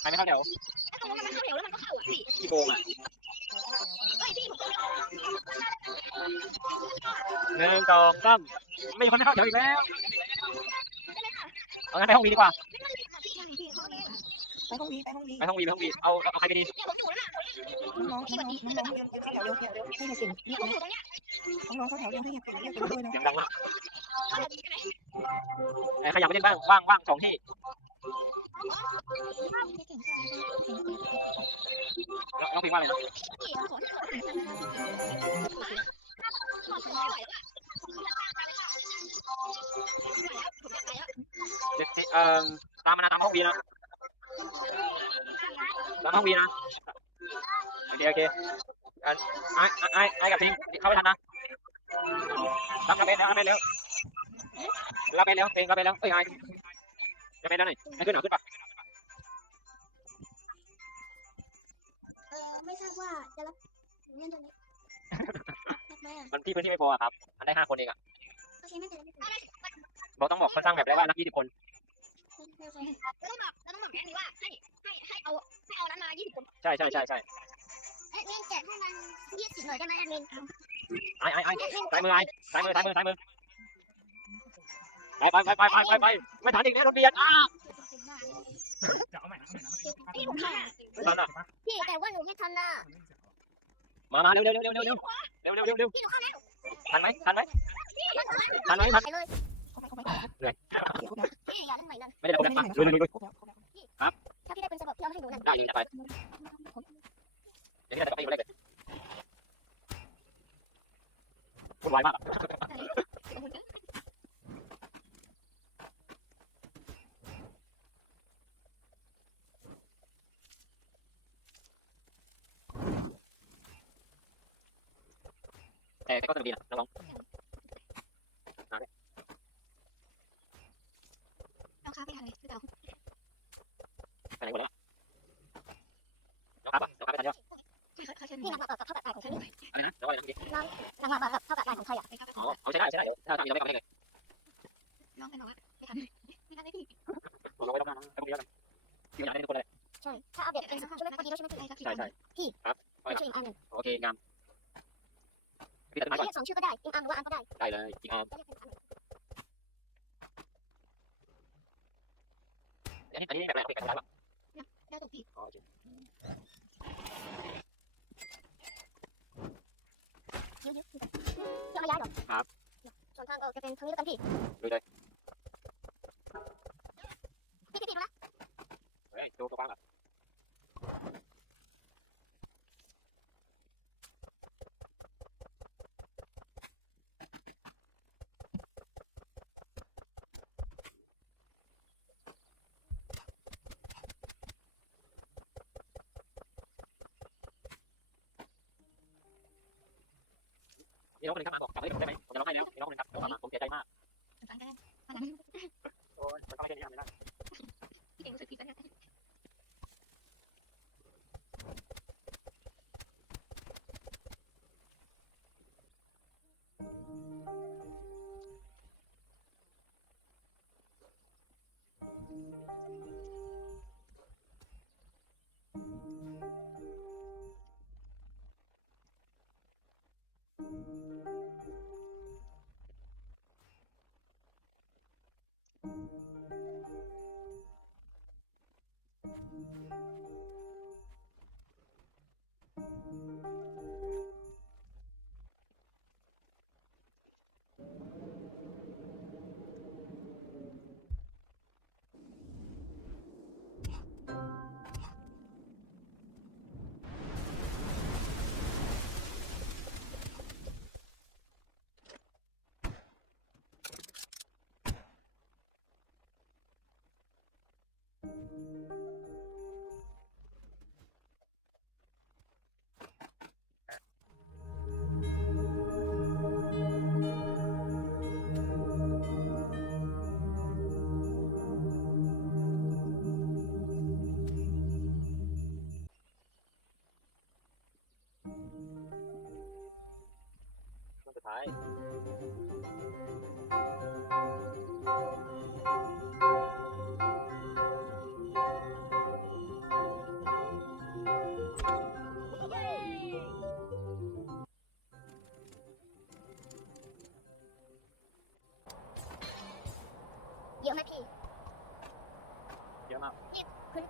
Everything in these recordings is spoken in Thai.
ใครไม่เข้าแถวถ้าตรงนั้นมันเข้าเร็วแล้วมันก็เข้าอะพี่ขี้โกงอะเฮ้ยพี่ผมก็ไม่เข้าหนึ่งสองสามไม่มีคนไม่เข้าแถวอีกแล้วเอางั้นไปห้องวีดีกว่าไปห้องวีไปห้องวีไปห้องวีไปห้องวีเอาเอาใครไปดีเนี่ยผมอยู่แล้วน่ะน้องน้องน้องน้องเรียนเข้าแถวเร็วให้เห็นเงียบผมอยู่ตรงเนี้ยน้องเข้าแถวเร็วให้เห็นเงียบไปด้วยนะเสียงดังมากเข้าแบบนี้ใช่ไหมไอ้ขยับไปเล่นบ้างว่างว่างสองที่ น้องพิงว่าอะไรนะพี่ขอที่ขอที่ขอขอไม่ไหวแล้วอะเด็กเอ่อตามมานะตามห้องวีนะตามห้องวีนะโอเคโอเคไอ้ไอ้ไอ้กับพิงเข้าไปทันนะรับกระเบนแล้วกระเบนแล้วรับไปแล้วเองกระเบนแล้วเอ้ยไอ้กระเบนแล้วหน่อยให้ขึ้นหน่อยขึ้นปะ ทราบว่าจะรับเงินตรงนี้รับไหมอะมันที่พื้นที่ไม่พอครับ มันได้ห้าคนเองอะโอเคไม่เป็นไรไม่เป็นไรบอกต้องบอกคนสร้างแบบได้ว่านักยี่สิบคนเราต้องบอกเราต้องบอกแม่นี้ว่าให้ให้ให้เอาให้เอานั้นมา20คนใช่ใช่ใช่ใช่เอ้ยเงินแจกให้มัน20หน่อยได้ไหมเงินไอ้ไอ้ไอ้ซ้ายมือไอ้ซ้ายมือซ้ายมือซ้ายมือไปไปไปไปไปไปไม่ทันอีกแล้วโดน เบียดอะพี่ผมค่ะไม่ทันอะพี่แต่ว่าหนูไม่ทันน่ะมามาเร็วเร็วเร็วเร็วเร็วเร็วเร็วเร็วเร็วพี่หนูเข้าแล้วทันไหมทันไหมพี่ทันไหมทันไหมทันไปเลยเข้าไปเข้าไปเดี๋ยวนะพี่อย่าเล่นใหม่นะไม่ได้คนแบบมาลุยลุยลุยครบแล้วครบแล้วถ้าพี่ได้เป็นฉบับพี่เอามาให้หนูนะได้ยิงจะไปเดี๋ยวนี้จะไปอยู่เลยวุ่นวายมาก แต่ก็จนุดีนะน้องเอาข้าไม่ทันเลยคือเราไปไหนหมดแล้วน้องครับน้องครับไปทันแล้วนี่นะแบบเข้าแบบของใครอะไรนะเดี๋ยวอะไรนะพี่น้องแบบเข้าแบบของใครอะอ๋อเอาใได้ใช้ได้ถ้าทำอีกเราไม่ทำให้เลยน้องเป็นน้องไม่ทำไม่ดีผเราไว้น้องไปคนเวอยากได้ทุกคนเลยใช่ถ้าอัปเดตเป็นสักครั้งช่วยมาพอดีเราช่วยมาถึงไอ้กทีใช่ใช่พี่ครับช่วยอีกอันหนึ่งโอเคงาม เรียกสองชื่อก็ได้อิงอังหรือว่าอันก็ได้ได้เลยอีกออมอันนี้อันนี้แบบอะไรเขาเปลี่ยนกันได้ปะได้ถูกพี่อ๋อโอเคยิ้วยิ้วจะมาย้ายหรอครับส่วนทางออกจะเป็นทางนี้แล้วกันพี่ดูเลยพี่พี่ดูนะเฮ้ยดูกว้างอะ นี่น้องคนนึงครับมาบอกกลับให้ผมได้ไหมผมจะร้องไห้แล้วมีน้องคนนึงครับมาผมเสียใจมาก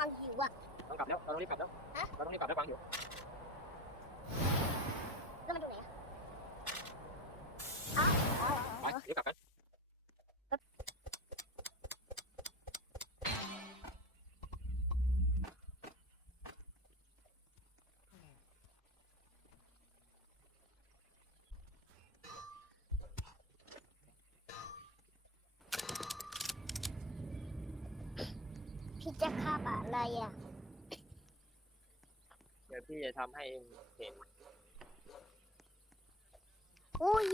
วางหิวอะ ต้องกลับแล้ว เราต้องรีบกลับแล้ว ฮะ เราต้องรีบกลับแล้วฟังอยู่แล้วมันอยู่ไหนอะอ๋ออ๋อ ไปรีบกลับกัน พี่ จะฆ่าปะอะไรอะ เดี๋ยวพี่จะทำให้เองเห็น โอ้ย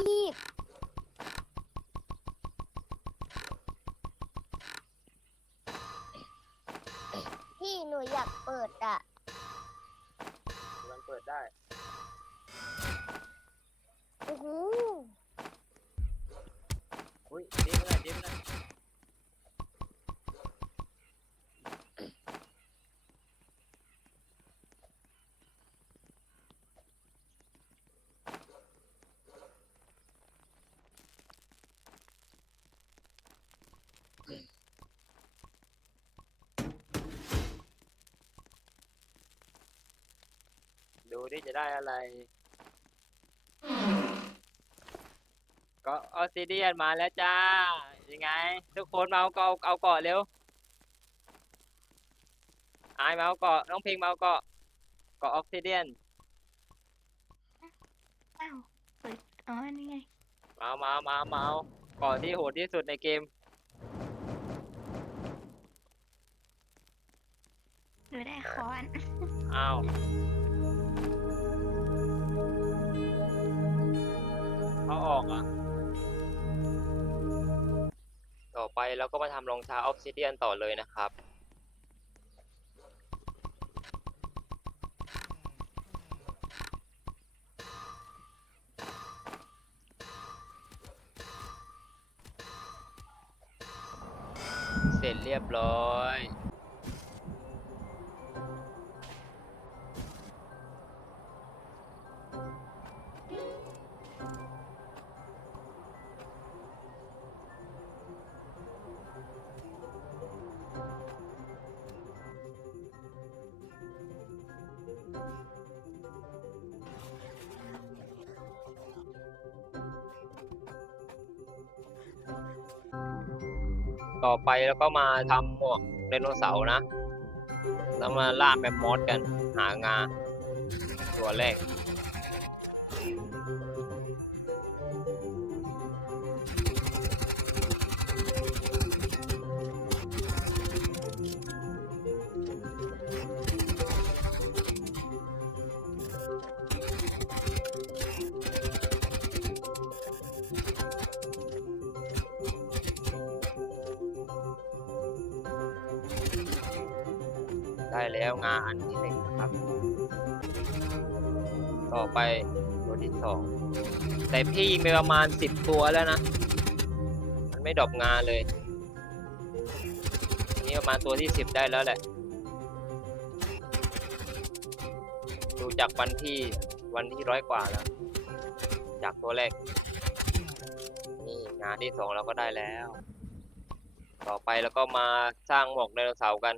ดูดิจะได้อะไร ก็ออสซิเดียนมาแล้วจ้า ยังไง ทุกคนมาเอาเกาะเอาเกาะเร็วอายมาเอาเกาะน้องพิงมาเอาเกาะเกาะออกซิเดียนอ้าวเปิดอ๋อนี่ไงมามามามาเอาเกาะที่โหดที่สุดในเกม หนูได้คอน อ้าว ต่อไปเราก็มาทำรองเท้าออฟซิเดียนต่อเลยนะครับ ต่อไปแล้วก็มาทำหมวกไดโนเสาร์นะแล้วมาล่าแมมมอสกันหางา ตัวแรก ไปประมาณสิบตัวแล้วนะ มันไม่ดรอปงาเลย นี่ประมาณตัวที่สิบได้แล้วแหละ ดูจากวันที่วันที่ร้อยกว่าแล้ว จากตัวแรก นี่งานที่สองเราก็ได้แล้ว ต่อไปแล้วก็มาสร้างหมวกไดโนเสาร์กัน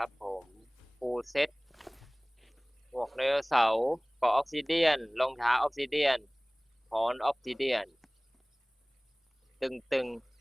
ครับผมฟูเซ็ตหมวกไดโนเสาร์เกาะออกซิเดียนรองเท้าออกซิเดียนพอนออกซิเดียน ตึงๆ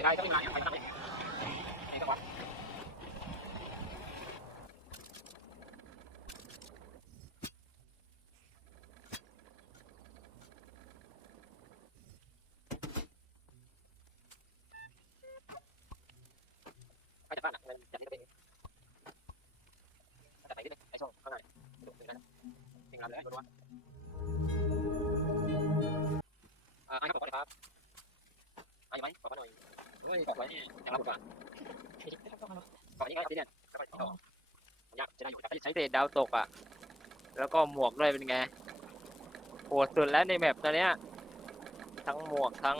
Tapi, makanya. เศษดาวตกอะ แล้วก็หมวกด้วยเป็นไงโหดสุดแล้วในแมปตัวเนี้ย ทั้งหมวกทั้ง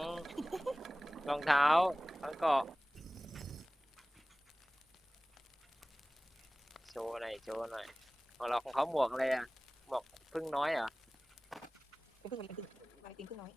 รองเท้า ทั้งเกาะโชว์หน่อยโชว์หน่อยของเราของเขาหมวกอะไรอะ หมวกพึ่งน้อยเหรอะเป็นพึ่งเป็นพึ่งใบติงพึ่งน้อย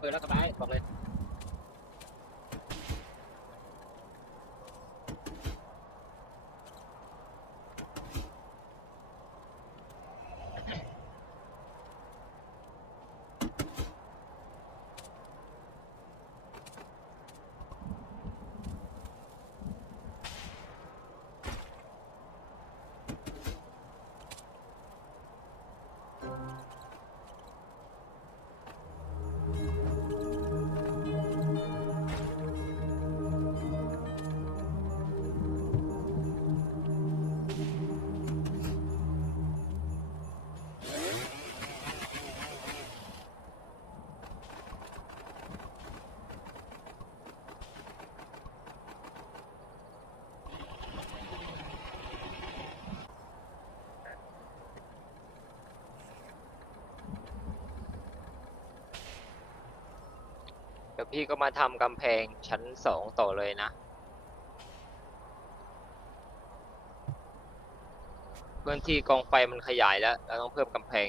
ปืนแล้วสบายบอกเลย พี่ก็มาทำกำแพงชั้นสองต่อเลยนะ พื้นที่กองไฟมันขยายแล้ว เราต้องเพิ่มกำแพง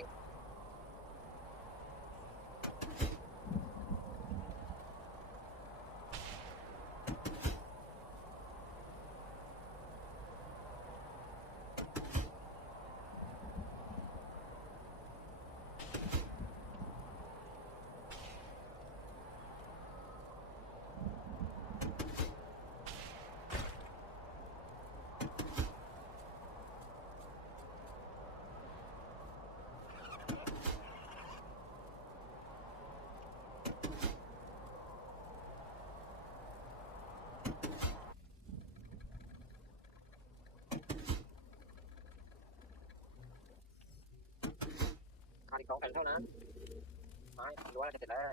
สองแผ่นเท่านั้นไม้รู้ว่าจะเสร็จแล้ว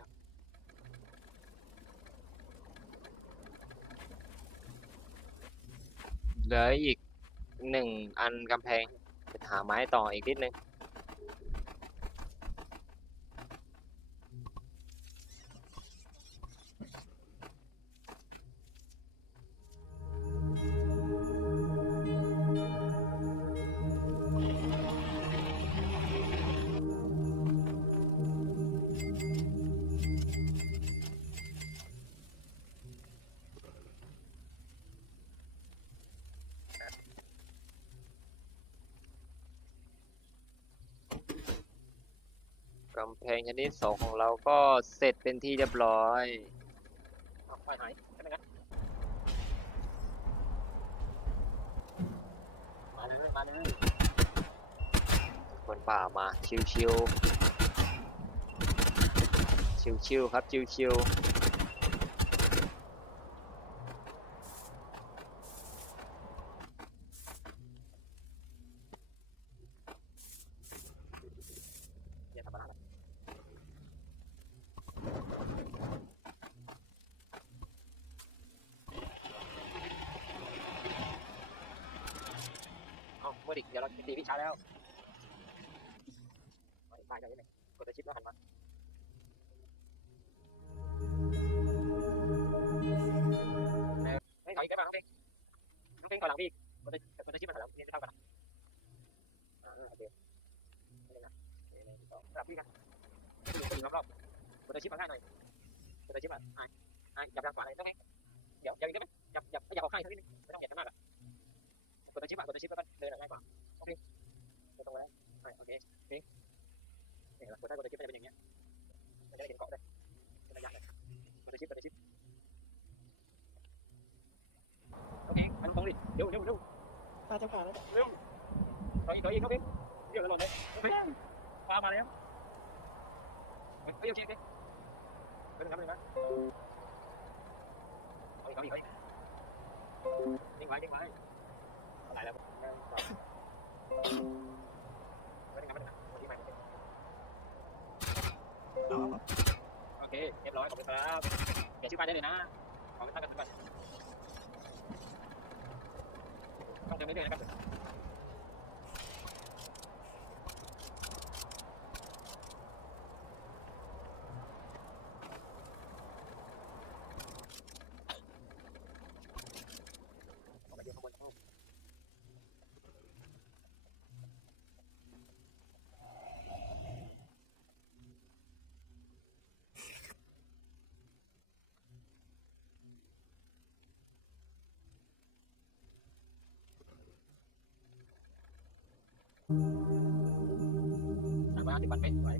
เหลืออีกหนึ่งอันกำแพงจะหาไม้ต่ออีกนิดนึง พงชนิดสองของเราก็เสร็จเป็นที่เรียบร้อยไฟหายใช่ไหมนมาเลยมาเลยคนป่ามาชิวๆชิวๆครับชิวๆ กดตัวชิปมาอ่าอ่าจับทางขวาเลยน้องเพลงเดี๋ยวอย่าอีกได้ไหมจับจับอย่าเอาข้างสักนิดนึงไม่ต้องเหยียดมากอะกดตัวชิปอะกดตัวชิปแล้วก็เดินง่ายกว่าโอ เคเดินตรงไปแล้วโอเคเพลงเนี่ยกดได้กดตัวชิปมันจะเป็นอย่างเงี้ยมันจะได้ได้เป็นระยะเลยกดตัวชิปกดตัวชิปโอเครับเดี๋ยวจะหล่นเลยเฮ้ยปลามาแล้วเฮ้ยโอเคโอเคไปหนึ่งครับหนึ่งนะเอาอีกเอาอีกเอาอีกนิ่งไว้นิ่งไว้อะไรแล้วไปหนึ่งครับไปหนึ่งนะวันนี้ใหม่โอเคเรียบร้อยขอบคุณครับเดี๋ยวชื่อไปได้เลยนะขอไปตั้งกันก่อนต้องเติมเรื่อยๆนะครับ เอาไปเดี๋ยวขบวนเข้า ทางบ้านที่บัตรเป็นไว้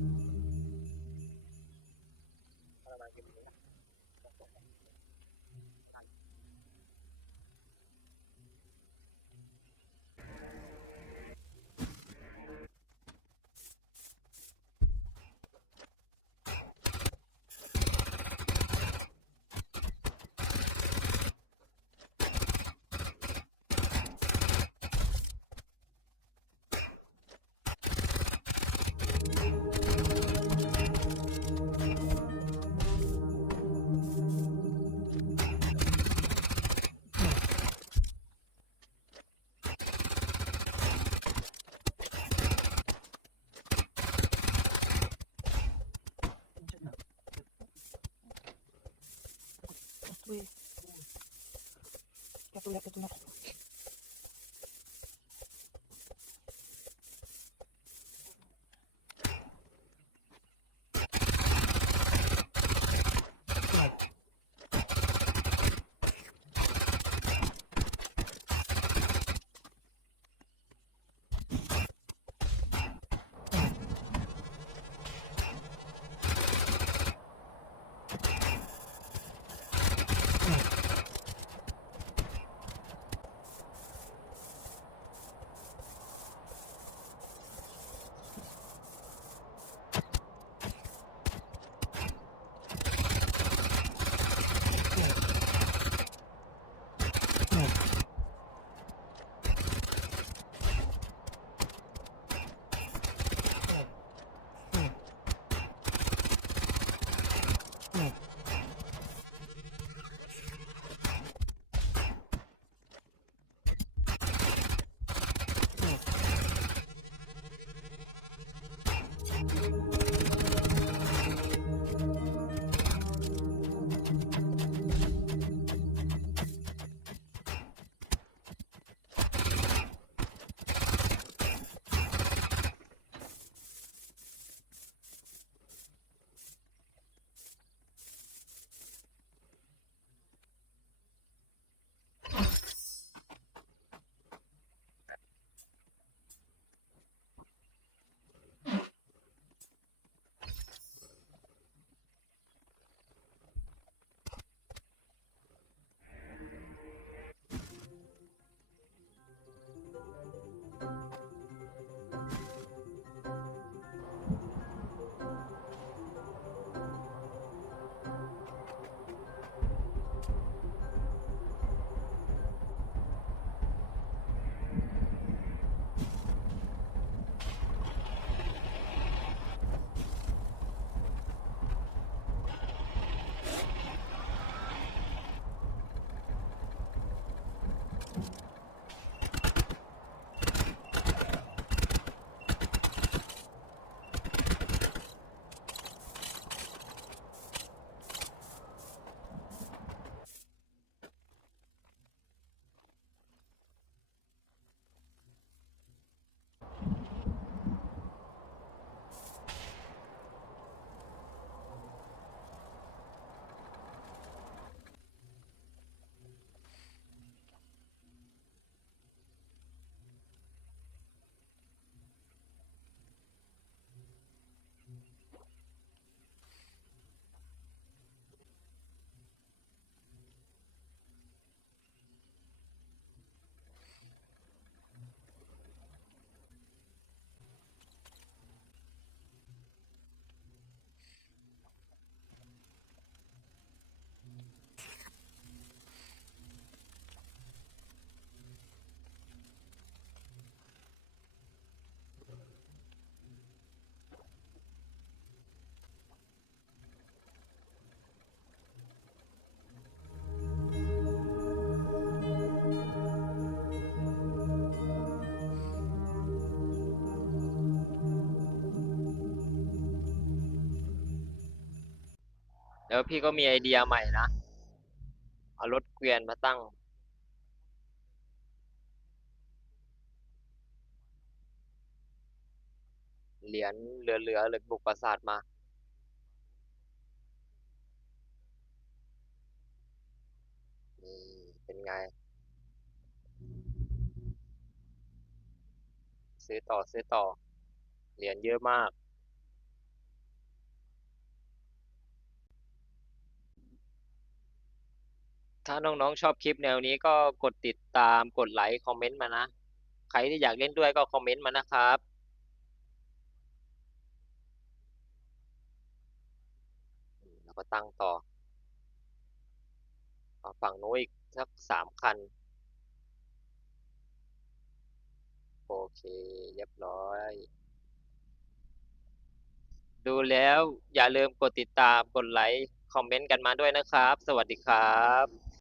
อุ้ยกระตุ้น แล้วพี่ก็มีไอเดียใหม่นะ เอารถเกวียนมาตั้ง เหรียญเหลือๆเหลือบุกปราสาทมา นี่เป็นไง ซื้อต่อซื้อต่อ เหรียญเยอะมาก ถ้าน้องๆชอบคลิปแนวนี้ก็กดติดตามกดไลค์คอมเมนต์มานะ ใครที่อยากเล่นด้วยก็คอมเมนต์มานะครับแล้วก็ตั้งต่อฝั่งโน้นอีกสักสามคัน โอเคเรียบร้อย ดูแล้วอย่าลืมกดติดตามกดไลค์ คอมเมนต์กันมาด้วยนะครับ สวัสดีครับ